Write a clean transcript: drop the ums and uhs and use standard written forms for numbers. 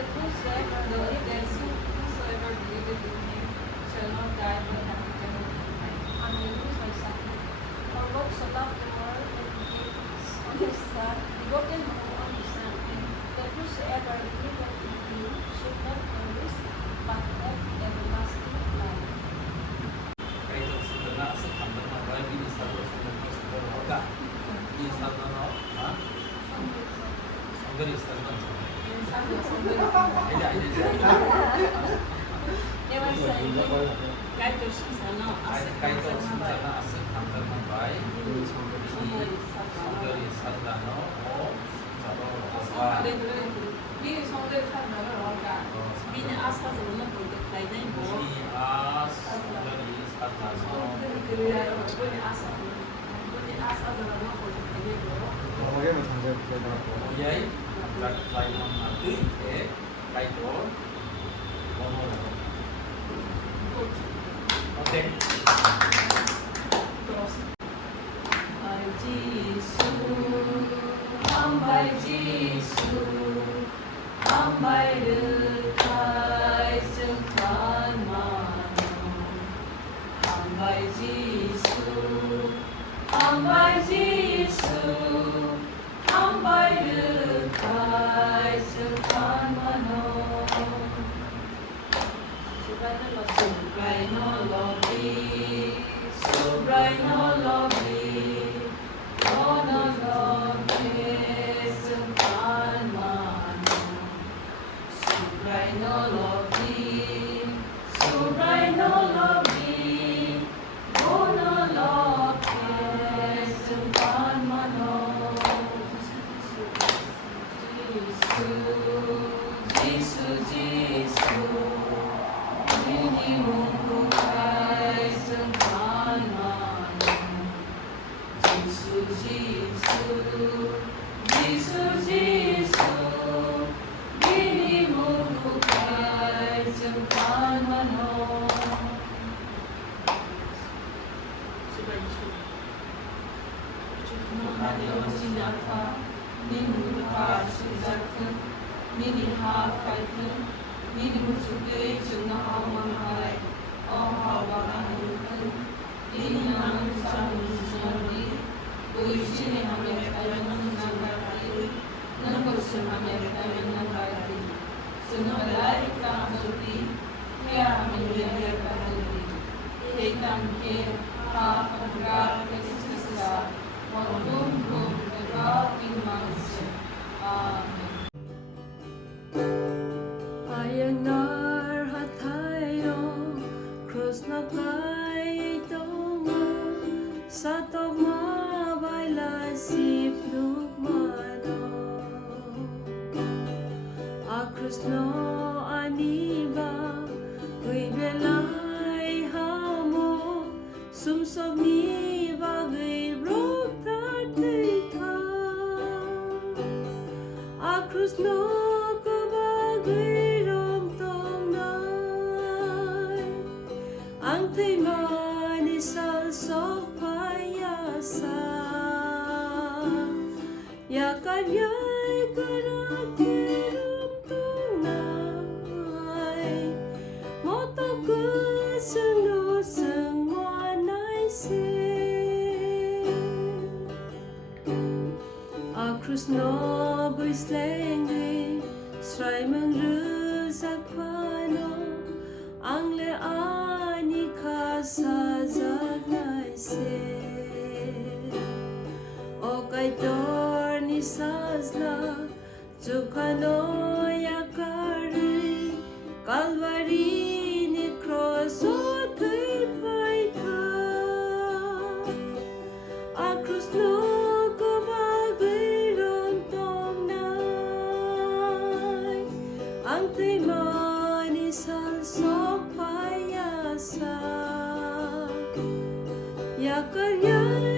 that whosoever believeth in him shall not die but have eternal life. Amen. For God so loved the world that he gave his only Son, begotten who only Son, that whosoever believeth in him should not perish but have everlasting life. Kaisa sederhana sekamar baik ini satu sederhana sederhana. Ini sederhana, ah? Sanggup sederhana. Iya. Kaisa sederhana asik kamar baik. Ini sanggup sederhana. Oh, sabar. Ini sanggup sederhana. Ini asal sebelum project lainnya itu. Vậy là tứ thể cây chỗ bono là ok. Bài Giêsu, bài Giêsu, bài Đức Khai Xưng Phan Mano. Bài Giêsu, bài Giêsu, bài Đức Khai Xưng Phan Mano. Subraino Lobi, Subraino Lobi, Ono Lobi Xưng Phan Mano. Subraino Lobi, Subraino Lobi, Ono Lobi Xưng Phan Mano. Giêsu, Giêsu, Ini Nukhung Khai Xưng Phan Mano. Giêsu, Giêsu, Giêsu, Giêsu, Ini Nukhung Khai Xưng Phan Mano. Ni Alpha, ni Bwsajwk, ni Khailaimani, ni Bwsajwk Chwng na Hai, o Bahanokjwk, ni Nukhung, Bwsajwk Khailaimani, nang Khailaimani, senolai kamsuti, kaya menjadi kahari, ikan ke hafadra kesisa, walaupun berkau imansi. Amen. Ayang narhatayo, cross na kay tonga, sa togma baila sip lukmano. A cross no aniba, kuy belay hamo, sumsob ni bagay rok tartay ka. A cross no Khailaimani salsok payasa ya karyay karakiram tunay moto kusano sangwanay sin a krus no buislenge sray mang ruzak pano ang leani kaisa zagnay se o kay tor ni sazla tsukano yakari kalvari ni cross o tay paita a krus no kabagay rontong nay ang Khailaimani salsok payasa ya karyay